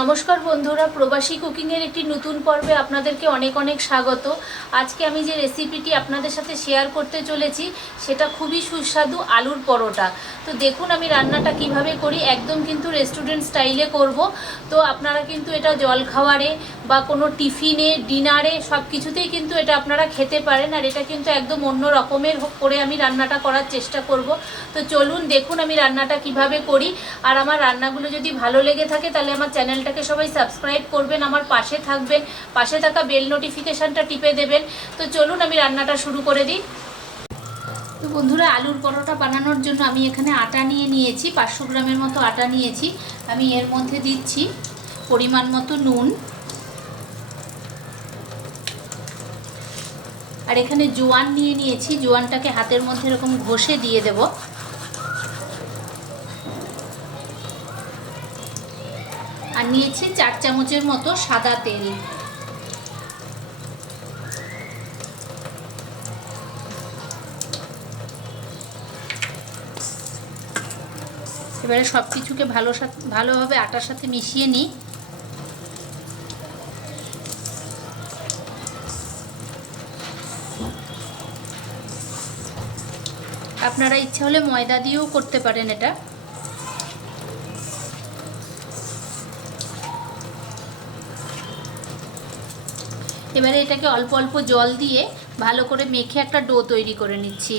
নমস্কার বন্ধুরা, প্রবাসী কুকিংয়ের একটি নতুন পর্বে আপনাদেরকে অনেক অনেক স্বাগত। আজকে আমি যে রেসিপিটি আপনাদের সাথে শেয়ার করতে চলেছি সেটা খুবই সুস্বাদু আলুর পরোটা। তো দেখুন আমি রান্নাটা কিভাবে করি, একদম কিন্তু রেস্টুরেন্ট স্টাইলে করব। তো আপনারা কিন্তু এটা জলখাবারে বা কোনো টিফিনে, ডিনারে সব কিছুতেই কিন্তু এটা আপনারা খেতে পারেন। আর এটা কিন্তু একদম অন্য রকমের করে আমি রান্নাটা করার চেষ্টা করব। তো চলুন দেখুন আমি রান্নাটা কিভাবে করি। আর আমার রান্নাগুলো যদি ভালো লেগে থাকে তাহলে আমার চ্যানেলটাকে সবাই সাবস্ক্রাইব করবেন, আমার পাশে থাকবেন, পাশে থাকা বেল নোটিফিকেশানটা টিপে দেবেন। তো চলুন আমি রান্নাটা শুরু করে দিই। তো বন্ধুরা, আলুর পরোটা বানানোর জন্য আমি এখানে আটা নিয়েছি, 500 গ্রামের মতো আটা নিয়েছি। আমি এর মধ্যে দিচ্ছি পরিমাণ মতো নুন, আর এখানে জোয়ান নিয়েছি। জোয়ানটাকে হাতের মধ্যে এরকম ঘষে দিয়ে দেব। আর নিয়েছি 4 চামচের মতো সাদা তেল। এবারে সব কিছুকে ভালোভাবে আটার সাথে মিশিয়ে নিই। আপনারা ইচ্ছা হলে ময়দা দিয়েও করতে পারেন এটা। এবারে এটাকে অল্প অল্প জল দিয়ে ভালো করে মেখে একটা ডো তৈরি করে নিচ্ছি।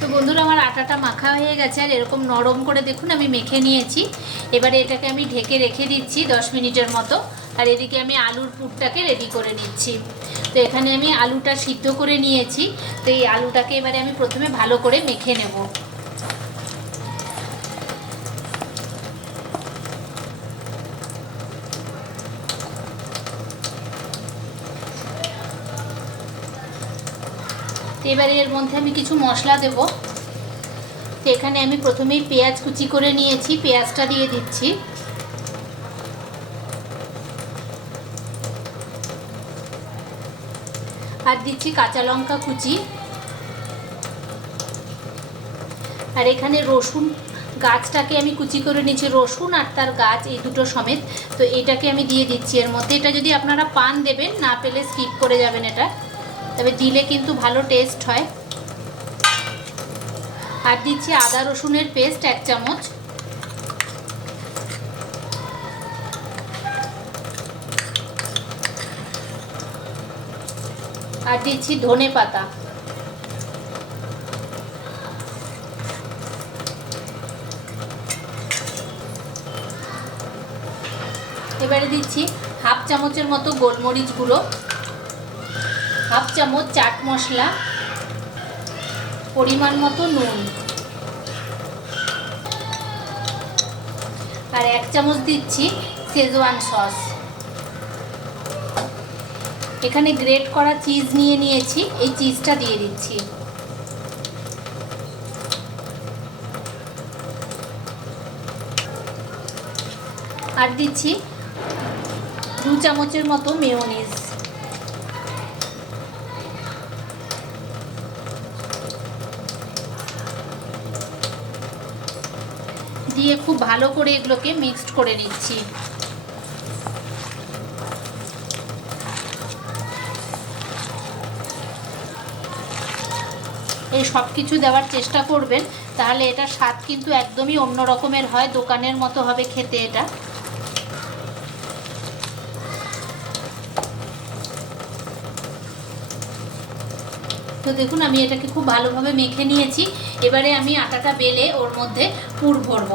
তো বন্ধুরা, আমার আটাটা মাখা হয়ে গেছে আর এরকম নরম করে দেখুন আমি মেখে নিয়েছি। এবারে এটাকে আমি ঢেকে রেখে দিচ্ছি 10 মিনিটের মতো। আর এদিকে আমি আলুর পুরটাকে রেডি করে নিচ্ছি। তো এখানে আমি আলুটা সিদ্ধ করে নিয়েছি। তো এই আলুটাকে এবারে আমি প্রথমে ভালো করে মেখে নেব। তো এবারে এর মধ্যে আমি কিছু মশলা দেব। তো এখানে আমি প্রথমেই পেঁয়াজ কুচি করে নিয়েছি, পেঁয়াজটা দিয়ে দিচ্ছি। আর দিচ্ছি কাঁচা লঙ্কা কুচি। আর এখানে রসুন গাছটাকে আমি কুচি করে নিচ্ছি, রসুন আর তার গাছ এই দুটো সমেত। তো এটাকে আমি দিয়ে দিচ্ছি এর মধ্যে। এটা যদি আপনারা পান দেবেন, না পেলে স্কিপ করে যাবেন এটা, তবে দিলে কিন্তু ভালো টেস্ট হয়। আর দিচ্ছি আদা রসুনের পেস্ট 1 চামচ। আর দিচ্ছি ধনে পাতা। এবারে দিচ্ছি 1/2 চামচের মতো গোলমরিচ গুঁড়ো, 1/2 চামচ চাট মশলা, পরিমাণ মতো নুন, আর 1 চামচ দিচ্ছি শেজওয়ান সস। এখানে গ্রেট করা চিজ নিয়েছি, এই চিজটা দিয়ে দিচ্ছি। আর দিচ্ছি 2 চামচের মতো মেয়োনিজ। দিয়ে খুব ভালো করে এগুলোকে মিক্সড করে নিচ্ছি। এই সব কিছু দেওয়ার চেষ্টা করবেন, তাহলে এটা স্বাদ কিন্তু একদমই অন্য রকমের হয়, দোকানের মতো হবে খেতে এটা। তো দেখুন আমি এটাকে খুব ভালোভাবে মেখে নিয়েছি। এবারে আমি আটাটা বেলে ওর মধ্যে পুর ভরব।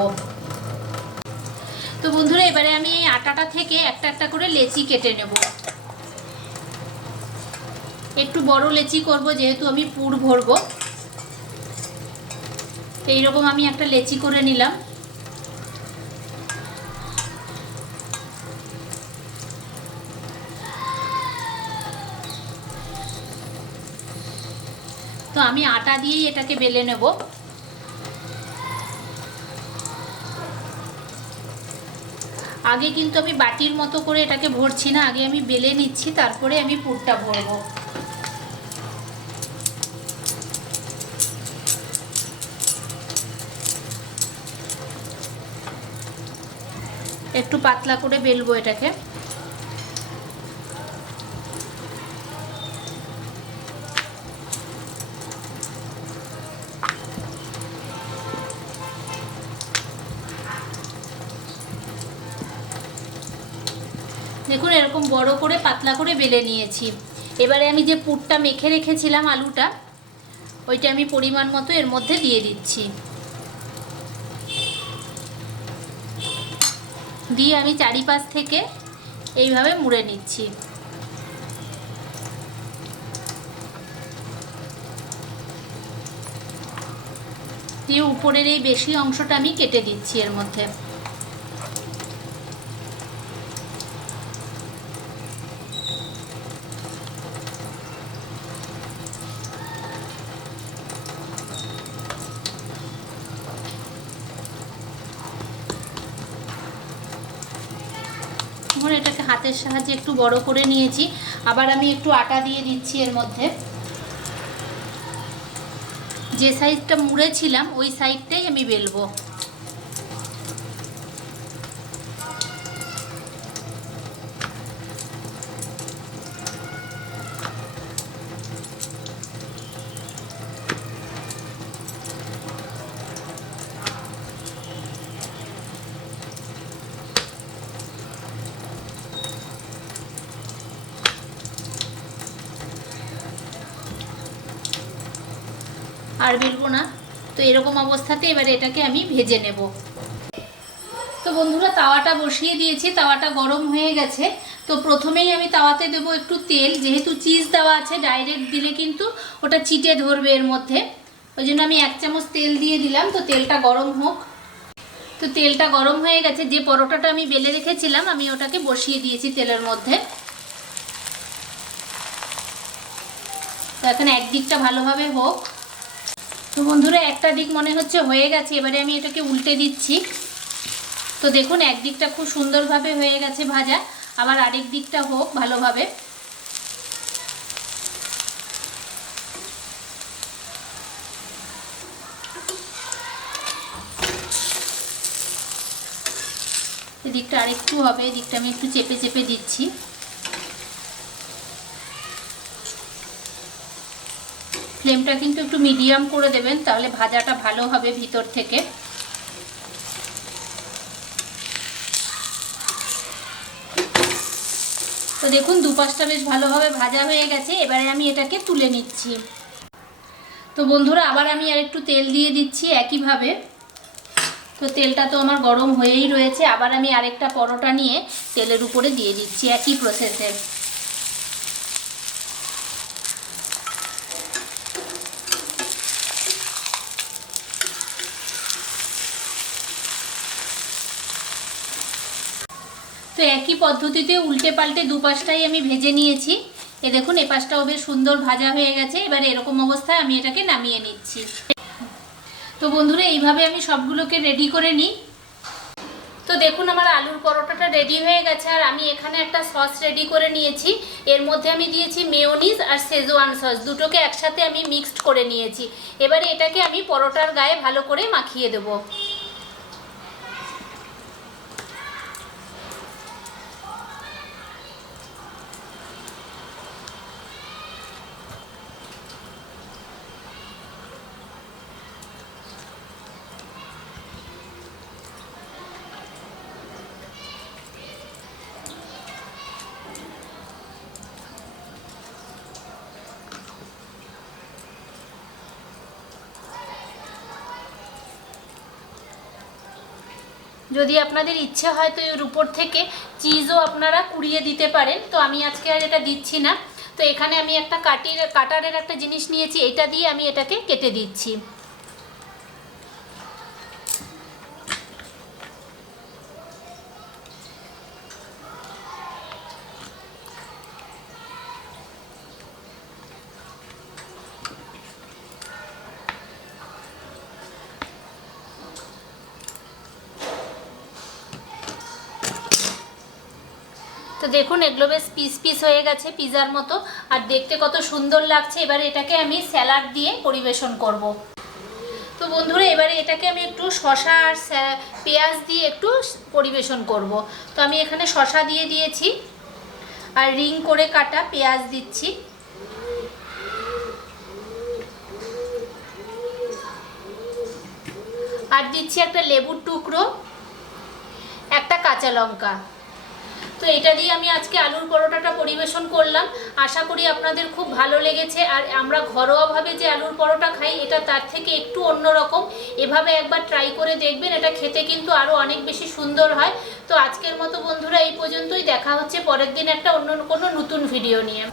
তো বন্ধুরা, এবারে আমি এই আটাটা থেকে একটা একটা করে লেচি কেটে নেব। একটু বড় লেচি করব যেহেতু আমি পুর ভরব। এইরকম আমি একটা লেচি করে নিলাম। তো আমি আটা দিয়েই এটাকে বেলে নেব। আগে কিন্তু আমি বাটির মতো করে এটাকে ভরছি না, আগে আমি বেলে নিচ্ছি, তারপরে আমি পুরটা ভরবো। একটু পাতলা করে বেলবো এটাকে। দেখুন এরকম বড় করে পাতলা করে বেলে নিয়েছি। এবারে আমি যে পুরটা মেখে রেখেছিলাম আলুটা, ওইটা আমি পরিমাণ মতো এর মধ্যে দিয়ে দিচ্ছি। দিয়ে আমি চারিপাশ থেকে এইভাবে মুড়ে নিচ্ছি। দিয়ে উপরের এই বেশি অংশটা আমি কেটে দিচ্ছি এর মধ্যে। এখন এটাকে হাতের সাহায্যে একটু বড় করে নিয়েছি। আবার আমি একটু আটা দিয়ে দিচ্ছি এর মধ্যে। যে সাইজটা মুড়েছিলাম ওই সাইডটাই আমি বেলবো। আর বেলবো না। তো এরকম অবস্থাতে এবারে এটাকে আমি ভেজে নেব। তো বন্ধুরা তাওয়াটা বসিয়ে দিয়েছি, তাওয়াটা গরম হয়ে গেছে। তো প্রথমেই আমি তাওয়াতে দেবো একটু তেল, যেহেতু চিজ দেওয়া আছে ডাইরেক্ট দিলে কিন্তু ওটা চিটে ধরবে এর মধ্যে, ওই জন্য আমি 1 চামচ তেল দিয়ে দিলাম। তো তেলটা গরম হোক। তো তেলটা গরম হয়ে গেছে। যে পরোটাটা আমি বেলে রেখেছিলাম আমি ওটাকে বসিয়ে দিয়েছি তেলের মধ্যে। তো এখন একদিকটা ভালোভাবে হোক। তো বন্ধুরা একটা দিক মনে হচ্ছে হয়ে গেছে, এবারে আমি এটাকে উল্টে দিচ্ছি। তো দেখুন একদিকটা খুব সুন্দরভাবে হয়ে গেছে ভাজা, আবার আরেক দিকটা হোক ভালোভাবে। এদিকটা আরেকটু হবে, এদিকটা আমি একটু চেপে চেপে দিচ্ছি। ফ্লেমটা কিন্তু একটু মিডিয়াম করে দেবেন, তাহলে ভাজাটা ভালো হবে ভিতর থেকে। তো দেখুন দুপাশটা বেশ ভালোভাবে ভাজা হয়ে গেছে। এবারে আমি এটাকে তুলে নিচ্ছি। তো বন্ধুরা আবার আমি আর একটু তেল দিয়ে দিচ্ছি একইভাবে। তো তেলটা তো আমার গরম হয়েই রয়েছে। আবার আমি আরেকটা পরোটা নিয়ে তেলের উপরে দিয়ে দিচ্ছি একই প্রসেসে। তো একই পদ্ধতিতে উল্টে পাল্টে দুপাশটাই আমি ভেজে নিয়েছি। এ দেখুন এপাশটাও বেশ সুন্দর ভাজা হয়ে গেছে। এবার এরকম অবস্থায় আমি এটাকে নামিয়ে নিচ্ছি। তো বন্ধুরা এইভাবে আমি সবগুলোকে রেডি করে নিই। তো দেখুন আমার আলুর পরোটাটা রেডি হয়ে গেছে। আর আমি এখানে একটা সস রেডি করে নিয়েছি। এর মধ্যে আমি দিয়েছি মেয়োনিজ আর শেজওয়ান সস, দুটোকে একসাথে আমি মিক্সড করে নিয়েছি। এবারে এটাকে আমি পরোটার গায়ে ভালো করে মাখিয়ে দেবো। যদি আপনাদের ইচ্ছে হয় তো এর উপর থেকে চিজও আপনারা কুড়িয়ে দিতে পারেন। তো আমি আজকে আর এটা দিচ্ছি না। তো এখানে আমি একটা কাটারের একটা জিনিস নিয়েছি, এটা দিয়ে আমি এটাকে কেটে দিচ্ছি। তো দেখুন এগুলো বেশ পিস পিস হয়ে গেছে পিজার মতো, আর দেখতে কত সুন্দর লাগছে। এবারে এটাকে আমি স্যালাড দিয়ে পরিবেশন করব। তো বন্ধুরা এবারে এটাকে আমি একটু শসা আর পেঁয়াজ দিয়ে একটু পরিবেশন করব। তো আমি এখানে শসা দিয়ে দিয়েছি আর রিং করে কাটা পেঁয়াজ দিচ্ছি। আর দিচ্ছি একটা লেবুর টুকরো, একটা কাঁচা লঙ্কা। তো এটা দিয়ে আমি আজকে আলুর পরোটাটা পরিবেশন করলাম। আশা করি আপনাদের খুব ভালো লেগেছে। আর আমরা ঘরোয়াভাবে যে আলুর পরোটা খাই এটা তার থেকে একটু অন্যরকম। এভাবে একবার ট্রাই করে দেখবেন, এটা খেতে কিন্তু আরও অনেক বেশি সুন্দর হয়। তো আজকের মতো বন্ধুরা এই পর্যন্তই, দেখা হচ্ছে পরের দিন একটা অন্য কোনো নতুন ভিডিও নিয়ে।